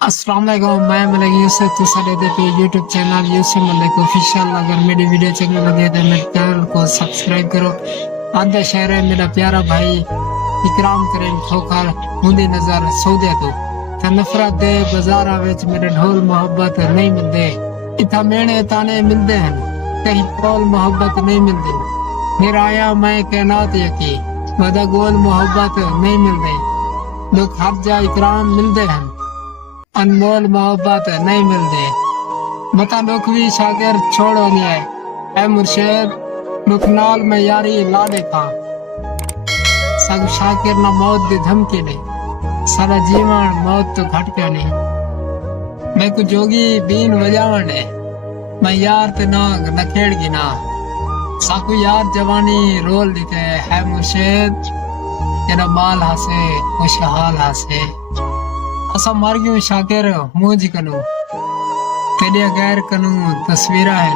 السلام علیکم، میں ملک یوسف تو سارے دے پہ یوٹیوب چینل یوسف ملک آفیشیل۔ اگر میری ویڈیو چنگی لگے تو میرے چینل کو سبسکرائب کرو۔ آدھا شہر ہے میرا پیارا بھائی اکرام کریم ٹھوکر ہوندی نظر سعودیہ تو نفرت دے بازاراں وچ میرے ڈھول محبت نہیں ملدے، اتھا مینے تانے ملدے ہیں، کہیں کول محبت نہیں ملدی۔ پھر آیا میں کائنات یکی ودا گول محبت نہیں ملدے، دکھ ہر جا اکرام ملدے ہیں، انمول محبت نہیں ملدے۔ متا لوکوی شاگر چھوڑو گیا ہے، اے مرشد لکنال میں یاری لا دیکھا، سگ شاکر نہ موت دی دھمکی دے، سارا جیوان موت تو گھٹ پیا نہیں۔ میں کو جوگی بین وجاون دے، میں یار تے ناگ نہ کھیڑ گی نا، ساکو یار جوانی رول دیتے ہے مرشد، جنا مال ہاسے خوشحال ہاسے۔ اسا مر گیوں شاکر مونج کنوں، تیرے غیر کنوں تصویرہ ہیں،